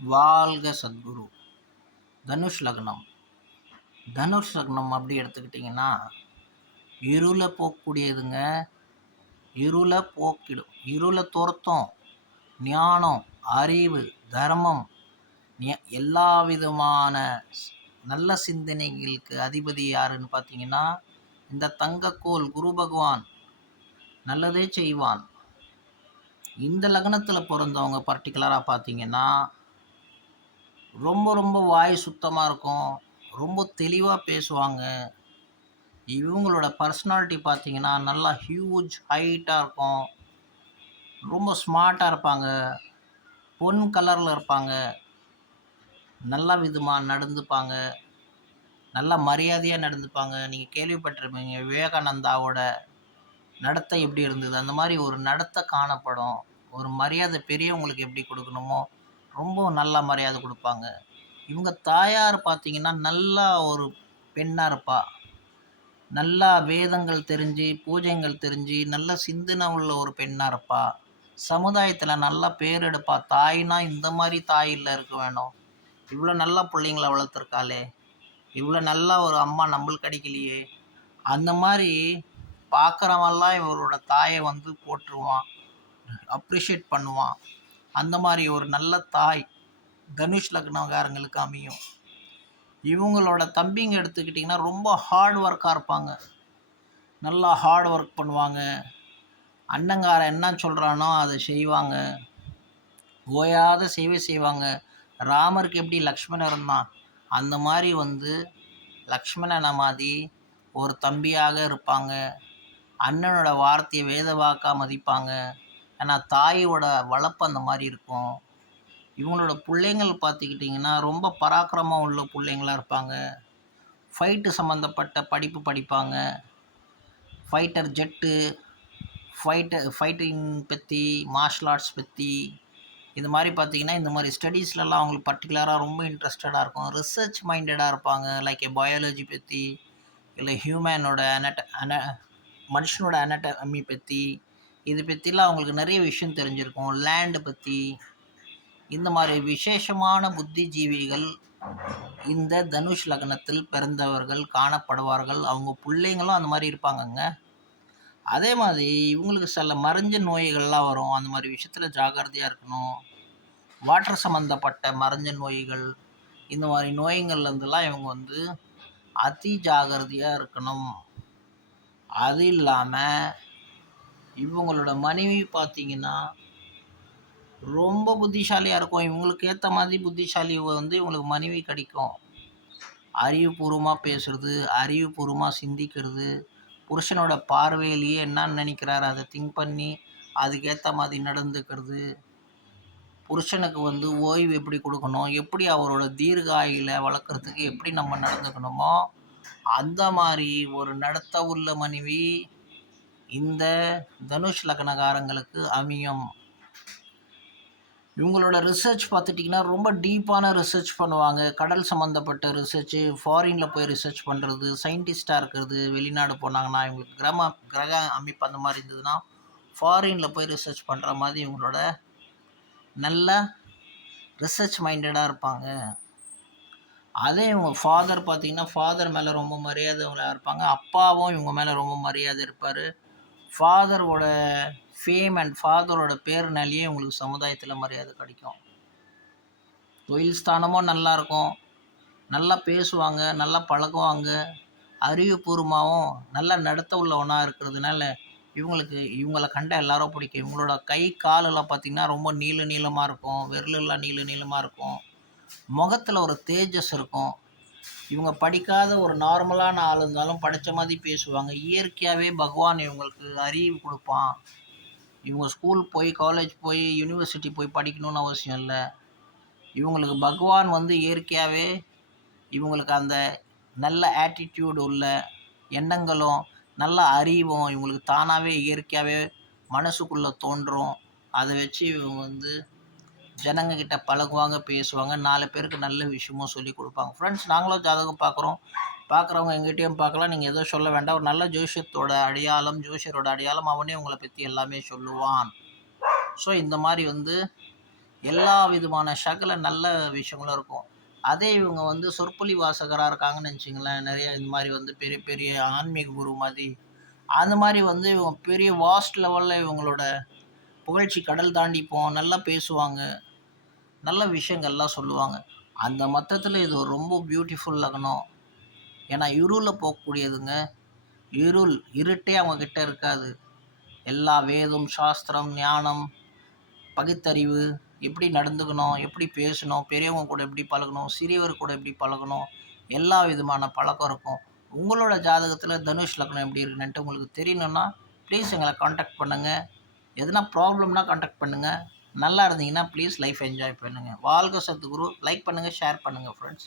வாழ்க சத்குரு. தனுஷ் லக்னம். தனுஷ் லக்னம் அப்படி எடுத்துக்கிட்டிங்கன்னா இருளை போக்கக்கூடியதுங்க. இருளை போக்கிடும், இருளை துரத்தும். ஞானம், அறிவு, தர்மம், எல்லா விதமான நல்ல சிந்தனைகளுக்கு அதிபதி யாருன்னு பார்த்தீங்கன்னா இந்த தங்கக்கோல் குரு பகவான். நல்லதே செய்வான். இந்த லக்னத்தில் பிறந்தவங்க பர்டிகுலராக பார்த்தீங்கன்னா ரொம்ப ரொம்ப வாய் சுத்தமாக இருக்கும், ரொம்ப தெளிவாக பேசுவாங்க. இவங்களோட பர்சனாலிட்டி பார்த்தீங்கன்னா நல்லா ஹியூஜ் ஹைட்டாக இருக்கும், ரொம்ப ஸ்மார்ட்டாக இருப்பாங்க, பொன் கலரில் இருப்பாங்க, நல்ல விதமாக நடந்துப்பாங்க, நல்லா மரியாதையாக நடந்துப்பாங்க. நீங்கள் கேள்விப்பட்டிருப்பீங்க விவேகானந்தாவோட நடத்தை எப்படி இருந்தது, அந்த மாதிரி ஒரு நடத்தை காணப்படும். ஒரு மரியாதை பெரியவங்களுக்கு எப்படி கொடுக்கணுமோ ரொம்ப நல்லா மரியாதை கொடுப்பாங்க. இவங்க தாயார் பார்த்தீங்கன்னா நல்லா ஒரு பெண்ணாக இருப்பா. நல்லா வேதங்கள் தெரிஞ்சு, பூஜைகள் தெரிஞ்சு, நல்ல சிந்தனை உள்ள ஒரு பெண்ணாக இருப்பா. சமுதாயத்தில் நல்லா பேர் எடுப்பா. தாய்னா இந்த மாதிரி தாய் இல்லை இருக்க வேணும், இவ்வளோ நல்லா பிள்ளைங்கள வளர்த்துருக்காளே, இவ்வளோ நல்லா ஒரு அம்மா நம்மளுக்கு கிடைக்கலையே, அந்த மாதிரி பார்க்குறவன்லாம் இவரோட தாயை வந்து போட்டுருவான், அப்ரிஷியேட் பண்ணுவான். அந்த மாதிரி ஒரு நல்ல தாய் தனுஷ் லக்னக்காரங்களுக்கு அமையும். இவங்களோட தம்பிங்க எடுத்துக்கிட்டிங்கன்னா ரொம்ப ஹார்ட் ஒர்க்காக இருப்பாங்க, நல்லா ஹார்ட் ஒர்க் பண்ணுவாங்க. அண்ணங்காரன் என்ன சொல்கிறானோ அதை செய்வாங்க, ஓயாத சேவை செய்வாங்க. ராமருக்கு எப்படி லக்ஷ்மணன் இருந்தான், அந்த மாதிரி வந்து லக்ஷ்மணனை மாதிரி ஒரு தம்பியாக இருப்பாங்க. அண்ணனோட வார்த்தையை வேத வாக்கா மதிப்பாங்க. ஏன்னா தாயோட வளர்ப்பு அந்த மாதிரி இருக்கும். இவங்களோட பிள்ளைங்கள் பார்த்துக்கிட்டிங்கன்னா ரொம்ப பராக்கிரமம் உள்ள பிள்ளைங்களாக இருப்பாங்க. ஃபைட்டு சம்மந்தப்பட்ட படிப்பு படிப்பாங்க. ஃபைட்டர் ஜெட்டு, ஃபைட்டிங் பற்றி, மார்ஷல் ஆர்ட்ஸ் பற்றி, இது மாதிரி பார்த்திங்கன்னா இந்த மாதிரி ஸ்டடீஸ்லலாம் அவங்களுக்கு பர்டிகுலராக ரொம்ப இன்ட்ரெஸ்டடாக இருக்கும். ரிசர்ச் மைண்டடாக இருப்பாங்க. லைக் பயாலஜி பற்றி, இல்லை ஹியூமனோட மனுஷனோட அனட்டமி பற்றி, இது பற்றிலாம் அவங்களுக்கு நிறைய விஷயம் தெரிஞ்சிருக்கும். லேண்டு பற்றி, இந்த மாதிரி விசேஷமான புத்திஜீவிகள் இந்த தனுஷ் லக்னத்தில் பிறந்தவர்கள் காணப்படுவார்கள். அவங்க பிள்ளைங்களும் அந்த மாதிரி இருப்பாங்கங்க. அதே மாதிரி இவங்களுக்கு சில மறைஞ்ச நோய்கள்லாம் வரும். அந்த மாதிரி விஷயத்தில் ஜாக்கிரதையாக இருக்கணும். வாட்டர் சம்மந்தப்பட்ட மறைஞ்ச நோய்கள், இந்த மாதிரி நோய்கள்லேருந்துலாம் இவங்க வந்து அதி ஜாகிரதையாக இருக்கணும். அது இல்லாமல் இவங்களோட மனைவி பார்த்திங்கன்னா ரொம்ப புத்திசாலியாக இருக்கும். இவங்களுக்கு ஏற்ற மாதிரி புத்திசாலி வந்து இவங்களுக்கு மனைவி கிடைக்கும். அறிவுபூர்வமாக பேசுகிறது, அறிவுபூர்வமாக சிந்திக்கிறது, புருஷனோட பார்வையிலேயே என்ன நினைக்கிறாரு அதை திங்க் பண்ணி அதுக்கேற்ற மாதிரி நடந்துக்கிறது, புருஷனுக்கு வந்து ஓய்வு எப்படி கொடுக்கணும், எப்படி அவரோட தீர்காயில வளர்க்குறதுக்கு எப்படி நம்ம நடந்துக்கணுமோ அந்த மாதிரி ஒரு நடத்த உள்ள மனைவி இந்த தனுஷ் லக்னக்காரங்களுக்கு அமையும். இவங்களோட ரிசர்ச் பார்த்துட்டிங்கன்னா ரொம்ப டீப்பான ரிசர்ச் பண்ணுவாங்க. கடல் சம்மந்தப்பட்ட ரிசர்ச்சு, ஃபாரினில் போய் ரிசர்ச் பண்ணுறது, சயின்டிஸ்ட்டாக இருக்கிறது. வெளிநாடு போனாங்கன்னா இவங்களுக்கு கிரக அமைப்பு அந்த மாதிரி இருந்ததுன்னா ஃபாரினில் போய் ரிசர்ச் பண்ணுற மாதிரி இவங்களோட நல்ல ரிசர்ச் மைண்டடாக இருப்பாங்க. அதே இவங்க ஃபாதர் பார்த்திங்கன்னா ஃபாதர் மேலே ரொம்ப மரியாதையாக இருப்பாங்க. அப்பாவும் இவங்க மேலே ரொம்ப மரியாதை இருப்பார். ஃபாதரோட ஃபேம் அண்ட் ஃபாதரோட பேர்னாலேயே உங்களுக்கு சமுதாயத்தில் மரியாதை கிடைக்கும். தொழில் ஸ்தானமும் நல்லாயிருக்கும், நல்லா பேசுவாங்க, நல்லா பழகுவாங்க, அறிவுபூர்வமாகவும் நல்லா நடத்த உள்ளவனாக இருக்கிறதுனால இவங்களை கண்ட எல்லாரும் பிடிக்கும். இவங்களோட கை காலெல்லாம் பார்த்திங்கன்னா ரொம்ப நீளமாக இருக்கும், விரலெல்லாம் நீளமாக இருக்கும், முகத்தில் ஒரு தேஜஸ் இருக்கும். இவங்க படிக்காத ஒரு நார்மலான ஆள் இருந்தாலும் படித்த மாதிரி பேசுவாங்க. இயற்கையாகவே பகவான் இவங்களுக்கு அறிவு கொடுப்பான். இவங்க ஸ்கூல் போய், காலேஜ் போய், யூனிவர்சிட்டி போய் படிக்கணும்னு அவசியம் இல்லை. இவங்களுக்கு பகவான் வந்து இயற்கையாகவே இவங்களுக்கு அந்த நல்ல ஆட்டிடியூடு உள்ள எண்ணங்களும் நல்ல அறிவும் இவங்களுக்கு தானாகவே இயற்கையாகவே மனசுக்குள்ளே தோன்றும். அதை வச்சு இவங்க வந்து ஜனங்கக்கிட்ட பழகுவாங்க, பேசுவாங்க, 4 பேருக்கு நல்ல விஷயமும் சொல்லி கொடுப்பாங்க. ஃப்ரெண்ட்ஸ், நாங்களும் ஜாதகம் பார்க்குறோம், பார்க்குறவங்க எங்கிட்டையும் பார்க்கலாம். நீங்கள் எதுவும் சொல்ல வேண்டாம். ஒரு நல்ல ஜோசியரோட அடையாளம் அவனே உங்களை பற்றி எல்லாமே சொல்லுவான். ஸோ இந்த மாதிரி வந்து எல்லா விதமான சகல நல்ல விஷயங்களும் இருக்கும். அதே இவங்க வந்து சொற்பொழி வாசகரா இருக்காங்கன்னு வச்சுக்கங்களேன், நெறைய இந்த மாரி வந்து பெரிய பெரிய ஆன்மீக குரு மாரி, அந்த மாரி வந்து இவங்க பெரிய வாஸ்ட் லெவல்ல இவங்களோட புகழ்ச்சி கடல் தாண்டி நல்லா பேசுவாங்க. நல்ல விஷயங்கள்லாம் சொல்லுவாங்க. அந்த மொத்தத்தில இது ஒரு ரொம்ப பியூட்டிஃபுல் லக்னம். ஏன்னா இருள்ல போகக்கூடியதுங்க. இருட்டே அவங்க கிட்ட இருக்காது. எல்லா வேதம், சாஸ்திரம், ஞானம், பகுத்தறிவு, எப்படி நடந்துக்கணும், எப்படி பேசணும், பெரியவங்க கூட எப்படி பழகணும், சிறியவர் கூட எப்படி பழகணும், எல்லா விதமான பழக்கம் இருக்கும். உங்களோட ஜாதகத்தில தனுஷ் லக்னம் எப்படி இருக்குன்னுட்டு உங்களுக்கு தெரியணும்னா, ப்ளீஸ் எங்கள கான்டாக்ட் பண்ணுங்க. எதுனா ப்ராப்ளம்னா கான்டாக்ட் பண்ணுங்க. நல்லா இருந்தீங்கன்னா ப்ளீஸ் லைஃப் என்ஜாய் பண்ணுங்க. வாழ்க சத்குரு. லைக் பண்ணுங்க, ஷேர் பண்ணுங்க ஃப்ரெண்ட்ஸ்.